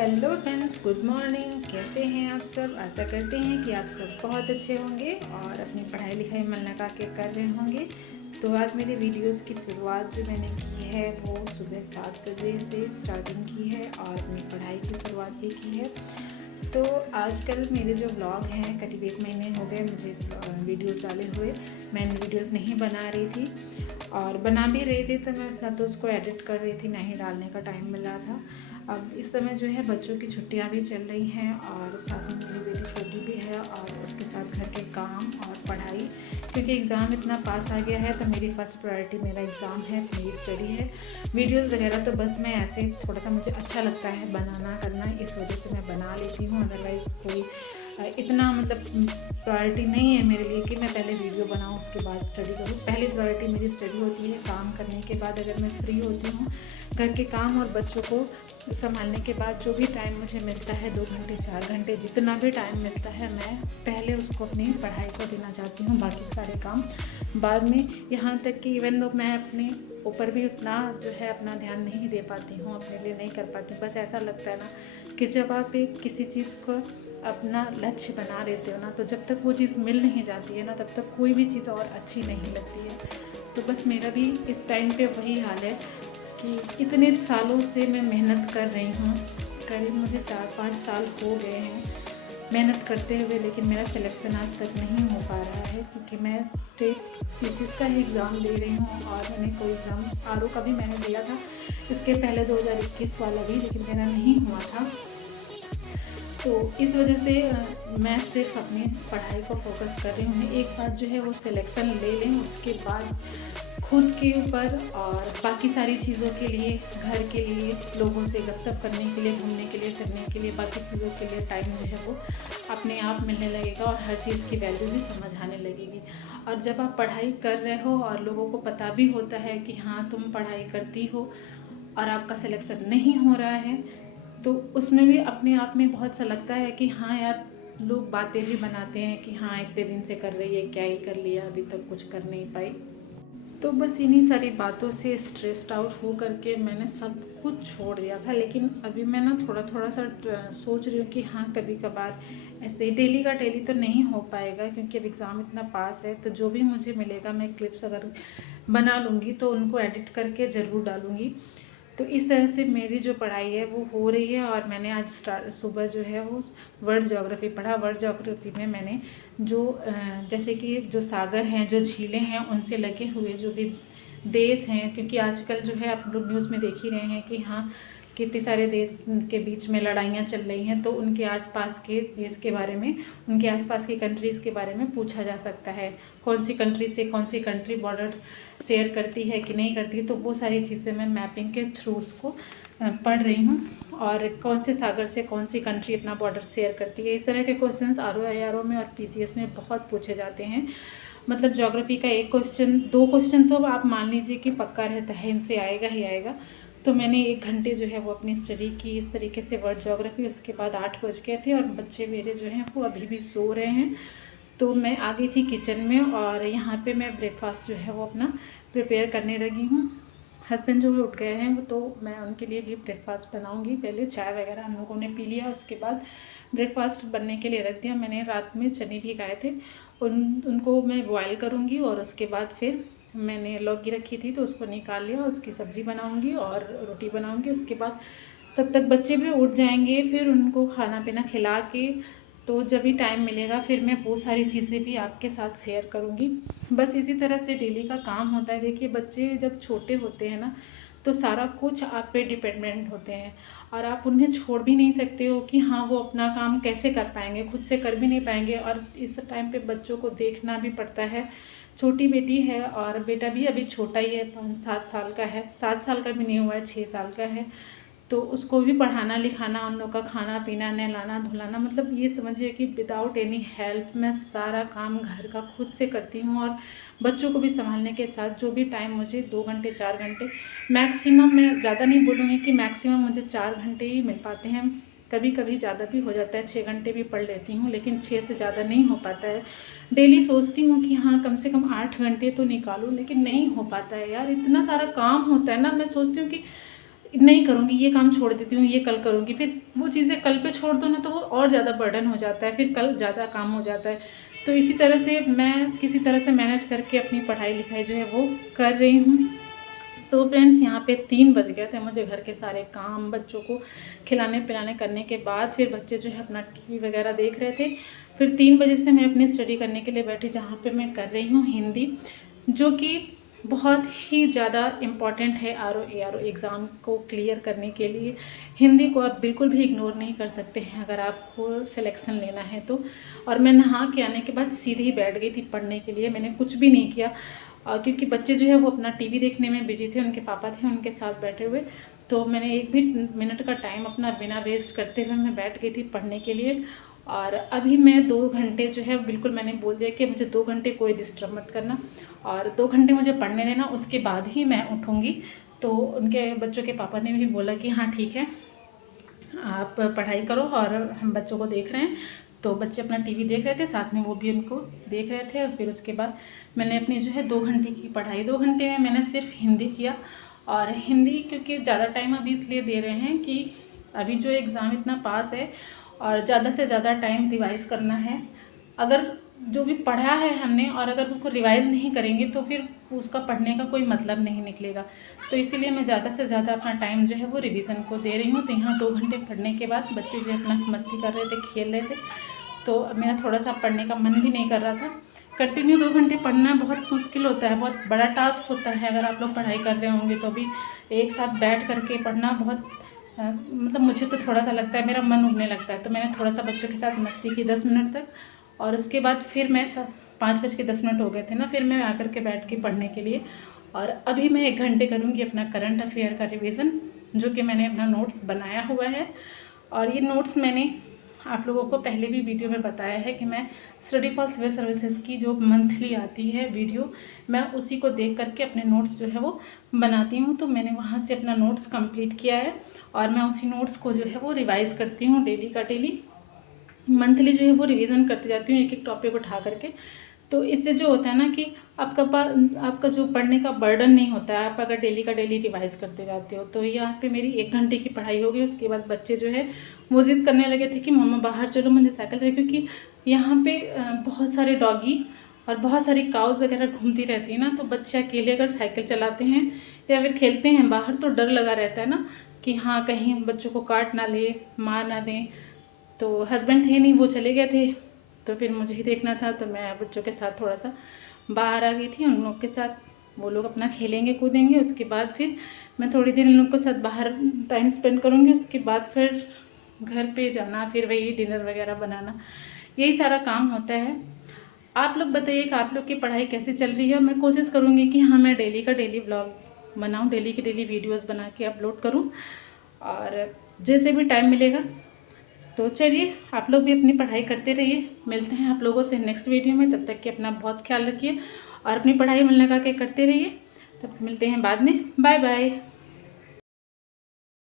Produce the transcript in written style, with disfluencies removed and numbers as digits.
Hello friends, good morning. कैसे हैं आप सब? आशा करते हैं कि आप सब बहुत अच्छे होंगे और अपनी पढ़ाई लिखाई मन लगा के कर रहे होंगे। तो आज मेरे वीडियोस की शुरुआत जो मैंने की है वो सुबह 7 बजे से स्टार्टिंग की है और अपनी पढ़ाई की शुरुआत भी की है। तो आजकल मेरे जो ब्लॉग हैं, करीब 1 महीने हो गए मुझे वीडियोस डाले हुए। मैंने वीडियोस नहीं बना रही थी और बना भी रही थी तो मैं ना तो उसको एडिट कर रही थी, ना ही डालने का टाइम मिल रहा था। अब इस समय जो है बच्चों की छुट्टियां भी चल रही हैं और साथ में मेरी बेटी छोटी भी है और उसके साथ घर के काम और पढ़ाई, क्योंकि एग्ज़ाम इतना पास आ गया है तो मेरी फर्स्ट प्रायोरिटी मेरा एग्ज़ाम है, मेरी स्टडी है। वीडियोस वगैरह तो बस मैं ऐसे थोड़ा सा मुझे अच्छा लगता है बनाना करना, इस वजह से मैं बना लेती हूँ। अदरवाइज़ कोई इतना मतलब प्रायोरिटी नहीं है मेरे लिए कि मैं पहले वीडियो बनाऊँ उसके बाद स्टडी करूँ। पहली प्रायोरिटी मेरी स्टडी होती है। काम करने के बाद अगर मैं फ्री होती हूँ, घर के काम और बच्चों को संभालने के बाद जो भी टाइम मुझे मिलता है, 2 घंटे 4 घंटे जितना भी टाइम मिलता है, मैं पहले उसको अपनी पढ़ाई को देना चाहती हूँ, बाकी सारे काम बाद में। यहाँ तक कि इवन तो मैं अपने ऊपर भी उतना जो है अपना ध्यान नहीं दे पाती हूँ, अपने लिए नहीं कर पाती हूँ। बस ऐसा लगता है ना कि जब आप एक किसी चीज़ को अपना लक्ष्य बना लेते हो ना, तो जब तक वो चीज़ मिल नहीं जाती है ना, तब तक कोई भी चीज़ और अच्छी नहीं लगती है। तो बस मेरा भी इस टाइम पे वही हाल है कि इतने सालों से मैं मेहनत कर रही हूँ। करीब मुझे 4-5 साल हो गए हैं मेहनत करते हुए, लेकिन मेरा सिलेक्शन आज तक नहीं हो पा रहा है, क्योंकि मैं स्टेट पीसीएस का ही एग्ज़ाम दे रही हूँ और मैंने कोई एग्ज़ाम आरओ का भी मैंने दिया था इसके पहले 2021 वाला भी, लेकिन मेरा नहीं हुआ था। तो इस वजह से मैं सिर्फ अपनी पढ़ाई को फोकस कर रही हूँ। एक बार जो है वो सिलेक्शन ले लें, उसके बाद खुद के ऊपर और बाकी सारी चीज़ों के लिए, घर के लिए, लोगों से गपशप करने के लिए, घूमने के लिए, फिरने के लिए, बाकी चीज़ों के लिए टाइम जो है वो अपने आप मिलने लगेगा और हर चीज़ की वैल्यू भी समझ आने लगेगी। और जब आप पढ़ाई कर रहे हो और लोगों को पता भी होता है कि हाँ तुम पढ़ाई करती हो और आपका सिलेक्शन नहीं हो रहा है, तो उसमें भी अपने आप में बहुत सा लगता है कि हाँ यार, लोग बातें भी बनाते हैं कि हाँ इतने दिन से कर रही है, क्या ही कर लिया, अभी तक कुछ कर नहीं पाई। तो बस इन्हीं सारी बातों से स्ट्रेस्ड आउट हो करके मैंने सब कुछ छोड़ दिया था। लेकिन अभी मैं ना थोड़ा थोड़ा सा सोच रही हूँ कि हाँ कभी कभार ऐसे डेली का डेली तो नहीं हो पाएगा, क्योंकि अब एग्ज़ाम इतना पास है। तो जो भी मुझे मिलेगा मैं क्लिप्स अगर बना लूँगी तो उनको एडिट करके ज़रूर डालूँगी। तो इस तरह से मेरी जो पढ़ाई है वो हो रही है। और मैंने आज सुबह जो है वो वर्ल्ड ज्योग्राफी पढ़ा। वर्ल्ड ज्योग्राफी में मैंने जो जैसे कि जो सागर हैं, जो झीलें हैं, उनसे लगे हुए जो भी देश हैं, क्योंकि आजकल जो है आप लोग न्यूज़ में देख ही रहे हैं कि हाँ कितने सारे देश के बीच में लड़ाइयाँ चल रही हैं, तो उनके आसपास के देश के बारे में, उनके आसपास की कंट्रीज़ के बारे में पूछा जा सकता है। कौन सी कंट्री से कौन सी कंट्री बॉर्डर शेयर करती है कि नहीं करती, तो वो सारी चीज़ें मैं मैपिंग के थ्रू उसको पढ़ रही हूँ। और कौन से सागर से कौन सी कंट्री अपना बॉर्डर शेयर करती है, इस तरह के क्वेश्चंस आरओ में और पीसीएस में बहुत पूछे जाते हैं। मतलब ज्योग्राफी का एक क्वेश्चन, 2 क्वेश्चन तो आप मान लीजिए कि पक्का रहता है, इनसे आएगा ही आएगा। तो मैंने 1 घंटे जो है वो अपनी स्टडी की इस तरीके से वर्ल्ड ज्योग्राफी। उसके बाद 8 बज गए थे और बच्चे मेरे जो हैं वो अभी भी सो रहे हैं। तो मैं आ गई थी किचन में और यहाँ पे मैं ब्रेकफास्ट जो है वो अपना प्रिपेयर करने लगी हूँ। हस्बैंड जो है उठ गए हैं, तो मैं उनके लिए भी ब्रेकफास्ट बनाऊँगी। पहले चाय वगैरह हम लोगों ने पी लिया, उसके बाद ब्रेकफास्ट बनने के लिए रख दिया। मैंने रात में चने भी खाए थे, उनको मैं बॉयल करूँगी और उसके बाद फिर मैंने लौकी रखी थी तो उसको निकाल लिया, उसकी सब्ज़ी बनाऊँगी और रोटी बनाऊँगी। उसके बाद तब तक बच्चे भी उठ जाएंगे, फिर उनको खाना पीना खिला के, तो जब भी टाइम मिलेगा फिर मैं वो सारी चीज़ें भी आपके साथ शेयर करूँगी। बस इसी तरह से डेली का काम होता है। देखिए बच्चे जब छोटे होते हैं ना, तो सारा कुछ आप पे डिपेंडेंट होते हैं और आप उन्हें छोड़ भी नहीं सकते हो कि हाँ वो अपना काम कैसे कर पाएंगे, खुद से कर भी नहीं पाएंगे। और इस टाइम पे बच्चों को देखना भी पड़ता है। छोटी बेटी है और बेटा भी अभी छोटा ही है, 5-7 साल का है, 7 साल का भी नहीं हुआ है, 6 साल का है। तो उसको भी पढ़ाना लिखाना, उन लोग का खाना पीना, नहलाना धुलाना, मतलब ये समझिए कि विदाउट एनी हेल्प मैं सारा काम घर का खुद से करती हूँ। और बच्चों को भी संभालने के साथ जो भी टाइम मुझे 2 घंटे 4 घंटे मैक्सिमम, मैं ज़्यादा नहीं बोलूँगी कि मैक्सिमम मुझे 4 घंटे ही मिल पाते हैं। कभी कभी ज़्यादा भी हो जाता है, 6 घंटे भी पढ़ लेती हूँ, लेकिन 6 से ज़्यादा नहीं हो पाता है। डेली सोचती हूँ कि हाँ कम से कम 8 घंटे तो निकालूँ, लेकिन नहीं हो पाता है यार, इतना सारा काम होता है ना। मैं सोचती हूँ कि नहीं करूँगी, ये काम छोड़ देती हूँ, ये कल करूँगी, फिर वो चीज़ें कल पे छोड़ दो ना तो वो और ज़्यादा बर्डन हो जाता है, फिर कल ज़्यादा काम हो जाता है। तो इसी तरह से मैं किसी तरह से मैनेज करके अपनी पढ़ाई लिखाई जो है वो कर रही हूँ। तो फ्रेंड्स यहाँ पे 3 बज गए थे मुझे, घर के सारे काम बच्चों को खिलाने पिलाने करने के बाद फिर बच्चे जो है अपना टीवी वगैरह देख रहे थे। फिर 3 बजे से मैं अपनी स्टडी करने के लिए बैठी, जहाँ पे मैं कर रही हूँ हिंदी, जो कि बहुत ही ज़्यादा इम्पॉर्टेंट है ARO एग्ज़ाम को क्लियर करने के लिए। हिंदी को आप बिल्कुल भी इग्नोर नहीं कर सकते हैं अगर आपको सिलेक्शन लेना है तो। और मैं नहा के आने के बाद सीधे ही बैठ गई थी पढ़ने के लिए, मैंने कुछ भी नहीं किया क्योंकि बच्चे जो है वो अपना टीवी देखने में बिजी थे, उनके पापा थे उनके साथ बैठे हुए। तो मैंने एक भी मिनट का टाइम अपना बिना वेस्ट करते हुए मैं बैठ गई थी पढ़ने के लिए। और अभी मैं 2 घंटे जो है बिल्कुल मैंने बोल दिया कि मुझे 2 घंटे कोई डिस्टर्ब मत करना और 2 घंटे मुझे पढ़ने देना, उसके बाद ही मैं उठूँगी। तो उनके बच्चों के पापा ने भी बोला कि हाँ ठीक है, आप पढ़ाई करो और हम बच्चों को देख रहे हैं। तो बच्चे अपना टीवी देख रहे थे, साथ में वो भी उनको देख रहे थे। और फिर उसके बाद मैंने अपनी जो है 2 घंटे की पढ़ाई, 2 घंटे में मैंने सिर्फ हिंदी किया। और हिंदी क्योंकि ज़्यादा टाइम अभी इसलिए दे रहे हैं कि अभी जो एग्ज़ाम इतना पास है और ज़्यादा से ज़्यादा टाइम रिवाइज़ करना है। अगर जो भी पढ़ा है हमने और अगर उसको रिवाइज़ नहीं करेंगे तो फिर उसका पढ़ने का कोई मतलब नहीं निकलेगा। तो इसीलिए मैं ज़्यादा से ज़्यादा अपना टाइम जो है वो रिवीज़न को दे रही हूँ। तो यहाँ 2 घंटे पढ़ने के बाद बच्चे जो है अपना मस्ती कर रहे थे, खेल रहे थे, तो मेरा थोड़ा सा पढ़ने का मन भी नहीं कर रहा था। कंटिन्यू 2 घंटे पढ़ना बहुत मुश्किल होता है, बहुत बड़ा टास्क होता है। अगर आप लोग पढ़ाई कर रहे होंगे तो अभी एक साथ बैठ करके पढ़ना बहुत मतलब मुझे तो थोड़ा सा लगता है, मेरा मन उबने लगता है। तो मैंने थोड़ा सा बच्चों के साथ मस्ती की 10 मिनट तक, और उसके बाद फिर मैं 5:10 हो गए थे ना, फिर मैं आकर के बैठ के पढ़ने के लिए। और अभी मैं 1 घंटे करूँगी अपना करंट अफेयर का रिवीज़न, जो कि मैंने अपना नोट्स बनाया हुआ है। और ये नोट्स मैंने आप लोगों को पहले भी वीडियो में बताया है कि मैं स्टडी फॉर सिविल सर्विसेज की जो मंथली आती है वीडियो, मैं उसी को देख करके अपने नोट्स जो है वो बनाती हूँ। तो मैंने वहाँ से अपना नोट्स कंप्लीट किया है और मैं उसी नोट्स को जो है वो रिवाइज़ करती हूँ डेली का डेली। मंथली जो है वो रिवीज़न करती जाती हूँ एक एक टॉपिक उठा करके। तो इससे जो होता है ना कि आपका जो पढ़ने का बर्डन नहीं होता है, आप अगर डेली का डेली रिवाइज़ करते जाते हो। तो यहाँ पे मेरी 1 घंटे की पढ़ाई हो गई। उसके बाद बच्चे जो है वो ज़िद करने लगे थे कि मम्मा बाहर चलो, मुझे साइकिल चाहिए, क्योंकि यहाँ पे बहुत सारे डॉगी और बहुत सारी काउज़ वगैरह घूमती रहती है ना। तो बच्चे अकेले अगर साइकिल चलाते हैं या फिर खेलते हैं बाहर तो डर लगा रहता है ना कि हाँ कहीं बच्चों को काट ना ले, मार ना दें। तो हस्बैंड थे नहीं, वो चले गए थे, तो फिर मुझे ही देखना था। तो मैं बच्चों के साथ थोड़ा सा बाहर आ गई थी उन लोग के साथ, वो लोग अपना खेलेंगे कूदेंगे। उसके बाद फिर मैं थोड़ी देर इन लोग के साथ बाहर टाइम स्पेंड करूँगी। उसके बाद फिर घर पे जाना, फिर वही डिनर वगैरह बनाना, यही सारा काम होता है। आप लोग बताइए कि आप लोग की पढ़ाई कैसे चल रही है। मैं कोशिश करूँगी कि हाँ मैं डेली का डेली व्लॉग बनाऊँ, डेली की डेली वीडियोज़ बना के अपलोड करूँ, और जैसे भी टाइम मिलेगा। तो चलिए आप लोग भी अपनी पढ़ाई करते रहिए। मिलते हैं आप लोगों से नेक्स्ट वीडियो में, तब तक कि अपना बहुत ख्याल रखिए और अपनी पढ़ाई मन लगा के करते रहिए। तब मिलते हैं बाद में, बाय बाय।